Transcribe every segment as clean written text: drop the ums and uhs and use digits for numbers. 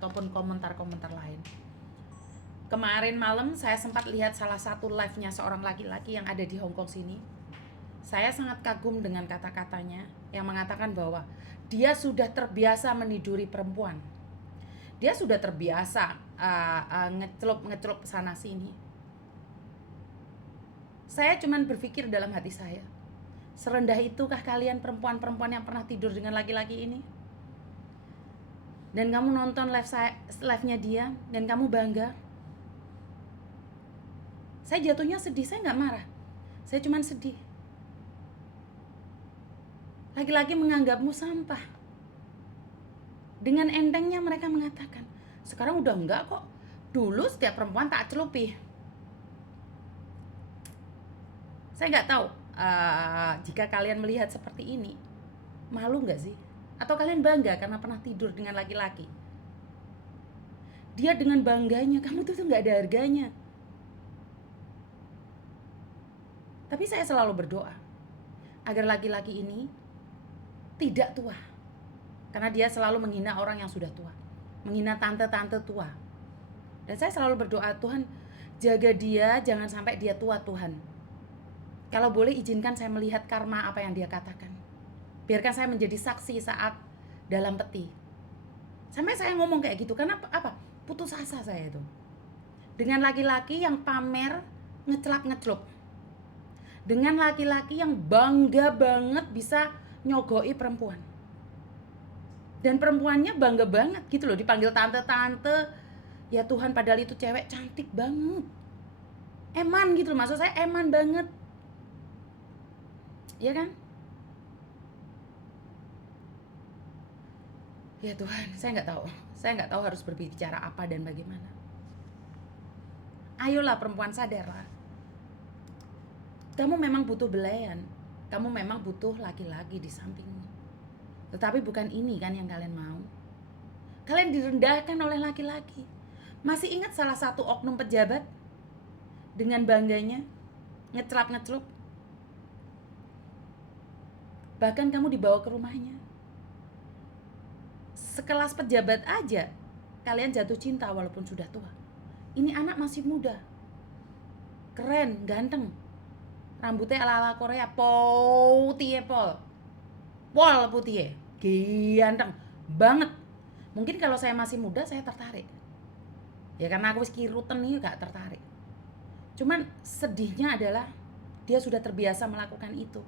ataupun komentar-komentar lain. Kemarin malam saya sempat lihat salah satu live-nya seorang laki-laki yang ada di Hong Kong sini. Saya sangat kagum dengan kata-katanya yang mengatakan bahwa dia sudah terbiasa meniduri perempuan. Dia sudah terbiasa ngecelup sana sini. Saya cuman berpikir dalam hati saya, serendah itukah kalian perempuan-perempuan yang pernah tidur dengan laki-laki ini? Dan kamu nonton live-nya dia dan kamu bangga. Saya jatuhnya sedih, saya nggak marah. Saya cuman sedih. Laki-laki menganggapmu sampah. Dengan entengnya mereka mengatakan, sekarang udah enggak kok. Dulu setiap perempuan tak celupi. Saya nggak tahu jika kalian melihat seperti ini, malu nggak sih? Atau kalian bangga karena pernah tidur dengan laki-laki? Dia dengan bangganya, kamu tuh nggak ada harganya. Tapi saya selalu berdoa agar laki-laki ini tidak tua. Karena dia selalu menghina orang yang sudah tua, menghina tante-tante tua. Dan saya selalu berdoa, Tuhan jaga dia, jangan sampai dia tua Tuhan. Kalau boleh izinkan saya melihat karma apa yang dia katakan. Biarkan saya menjadi saksi saat dalam peti. Sampai saya ngomong kayak gitu, karena apa? Putus asa saya itu. Dengan laki-laki yang pamer ngecelap-ngecelop. Dengan laki-laki yang bangga banget bisa nyogoi perempuan. Dan perempuannya bangga banget gitu loh, dipanggil tante-tante. Ya Tuhan, padahal itu cewek cantik banget. Eman gitu loh, maksud saya eman banget. Ya kan? Ya Tuhan, saya nggak tahu. Saya nggak tahu harus berbicara apa dan bagaimana. Ayolah perempuan, sadarlah. Kamu memang butuh belayan. Kamu memang butuh laki-laki di sampingmu. Tetapi bukan ini kan yang kalian mau. Kalian direndahkan oleh laki-laki. Masih ingat salah satu oknum pejabat? Dengan bangganya, ngecelap-ngecelup. Bahkan kamu dibawa ke rumahnya. Sekelas pejabat aja kalian jatuh cinta walaupun sudah tua. Ini anak masih muda, keren, ganteng, rambutnya ala-ala Korea, putih pol putih, ganteng banget. Mungkin kalau saya masih muda saya tertarik, ya karena aku wis kirutan nih gak tertarik. Cuman sedihnya adalah dia sudah terbiasa melakukan itu,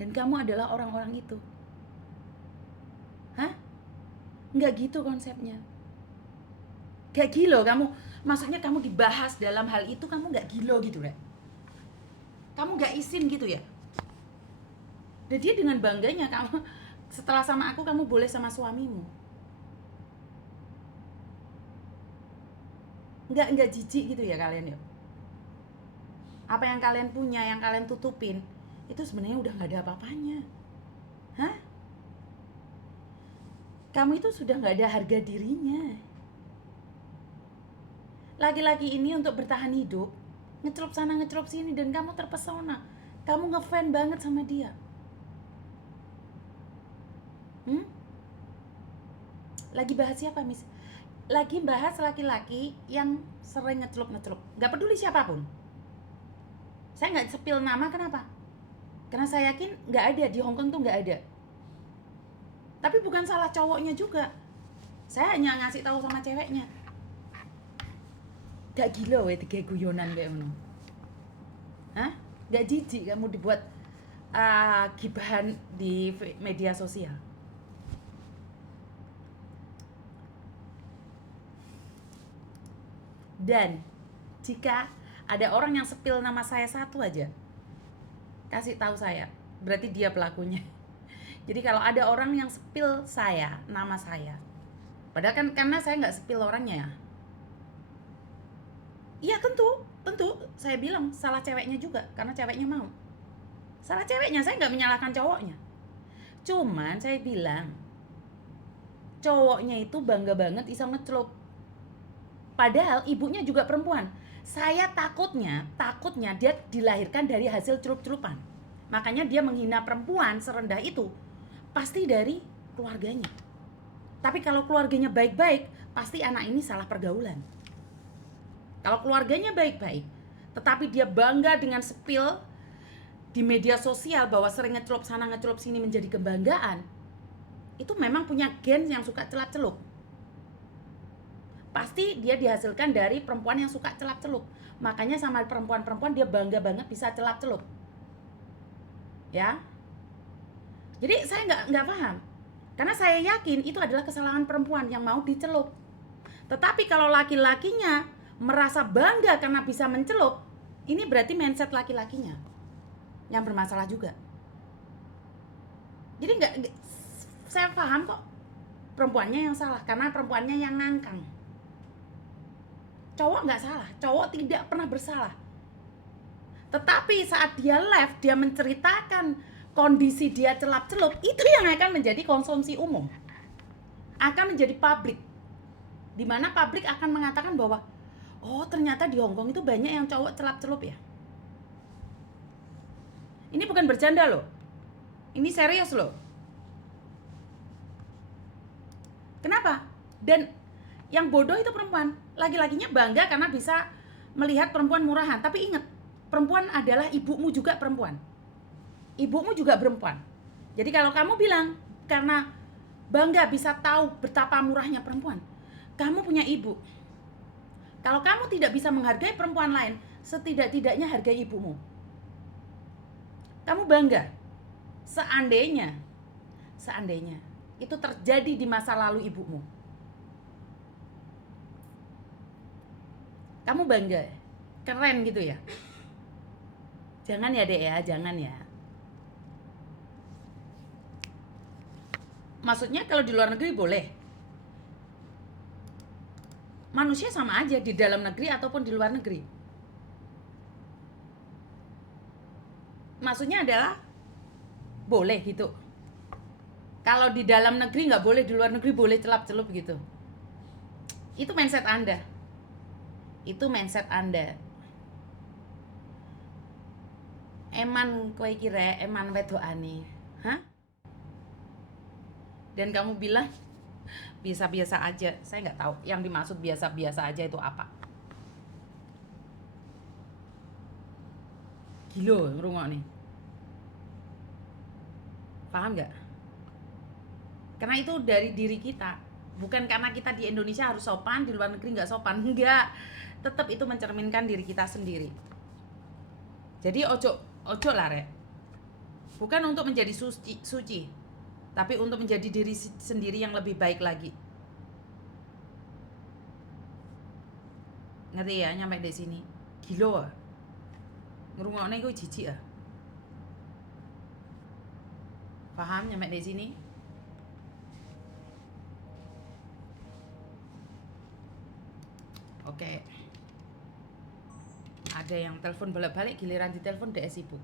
dan kamu adalah orang-orang itu. Hah? Nggak gitu konsepnya. Gak gilo kamu, maksudnya kamu dibahas dalam hal itu, kamu nggak gilo gitu deh. Kamu nggak isin gitu ya. Dan dia dengan bangganya, kamu setelah sama aku kamu boleh sama suamimu. Nggak jijik gitu ya kalian ya. Apa yang kalian punya, yang kalian tutupin, itu sebenarnya udah nggak ada apa-apanya. Hah? Kamu itu sudah nggak ada harga dirinya. Laki-laki ini untuk bertahan hidup ngecelup sana ngecelup sini dan kamu terpesona. Kamu ngefan banget sama dia. Lagi bahas siapa, Miss? Lagi bahas laki-laki yang sering ngecelup-ngecelup. Gak peduli siapapun. Saya nggak sepil nama, kenapa? Karena saya yakin nggak ada di Hong Kong tuh, nggak ada. Tapi bukan salah cowoknya juga. Saya hanya ngasih tahu sama ceweknya. Gak gila weh tiga guyonan kayak ngono. Hah? Gak jijik kamu dibuat gibahan di media sosial. Dan jika ada orang yang sepil nama saya satu aja, kasih tahu saya, berarti dia pelakunya. Jadi kalau ada orang yang sepil saya, nama saya, padahal kan karena saya nggak sepil orangnya ya. Iya tentu saya bilang salah ceweknya juga, karena ceweknya mau. Salah ceweknya, saya nggak menyalahkan cowoknya. Cuman saya bilang cowoknya itu bangga banget bisa ngecelup. Padahal ibunya juga perempuan. Saya takutnya dia dilahirkan dari hasil celup-celupan. Makanya dia menghina perempuan serendah itu pasti dari keluarganya. Tapi kalau keluarganya baik-baik, pasti anak ini salah pergaulan. Kalau keluarganya baik-baik, tetapi dia bangga dengan spill di media sosial bahwa sering ngecelup sana ngecelup sini menjadi kebanggaan, itu memang punya gen yang suka celap-celup. Pasti dia dihasilkan dari perempuan yang suka celap-celup. Makanya sama perempuan-perempuan dia bangga banget bisa celap-celup. Ya. Jadi saya nggak paham. Karena saya yakin itu adalah kesalahan perempuan yang mau dicelup. Tetapi kalau laki-lakinya merasa bangga karena bisa mencelup, ini berarti mindset laki-lakinya yang bermasalah juga. Jadi saya paham kok perempuannya yang salah karena perempuannya yang ngangkang. Cowok nggak salah, cowok tidak pernah bersalah. Tetapi saat dia live, dia menceritakan kondisi dia celap-celup, itu yang akan menjadi konsumsi umum. Akan menjadi publik. Di mana publik akan mengatakan bahwa, oh ternyata di Hongkong itu banyak yang cowok celap-celup ya. Ini bukan bercanda loh. Ini serius loh. Kenapa? Dan yang bodoh itu perempuan. Laki-lakinya bangga karena bisa melihat perempuan murahan. Tapi ingat, perempuan adalah ibumu juga perempuan. Ibumu juga perempuan. Jadi kalau kamu bilang karena bangga bisa tahu betapa murahnya perempuan, kamu punya ibu. Kalau kamu tidak bisa menghargai perempuan lain, setidak-tidaknya hargai ibumu. Kamu bangga. Seandainya itu terjadi di masa lalu ibumu, kamu bangga, keren gitu ya. Jangan ya dek ya, jangan ya. Maksudnya kalau di luar negeri boleh. Manusia sama aja di dalam negeri ataupun di luar negeri. Maksudnya adalah boleh gitu. Kalau di dalam negeri nggak boleh, di luar negeri boleh celap-celup gitu. Itu mindset Anda. Itu mindset Anda. Eman kowe kira eman wedokane. Hah? Dan kamu bilang biasa-biasa aja. Saya nggak tahu yang dimaksud biasa-biasa aja itu apa. Gila ngrungokne. Paham nggak? Karena itu dari diri kita. Bukan karena kita di Indonesia harus sopan, di luar negeri nggak sopan. Enggak. Tetap itu mencerminkan diri kita sendiri. Jadi ojo lah rek. Bukan untuk menjadi suci, tapi untuk menjadi diri sendiri yang lebih baik lagi. Ngerti ya nyampe di sini? Gila. Ngrungokne kowe jijik ah. Paham nyampe di sini? Oke. Ada yang telepon bolak-balik, giliran ditelepon DS sibuk.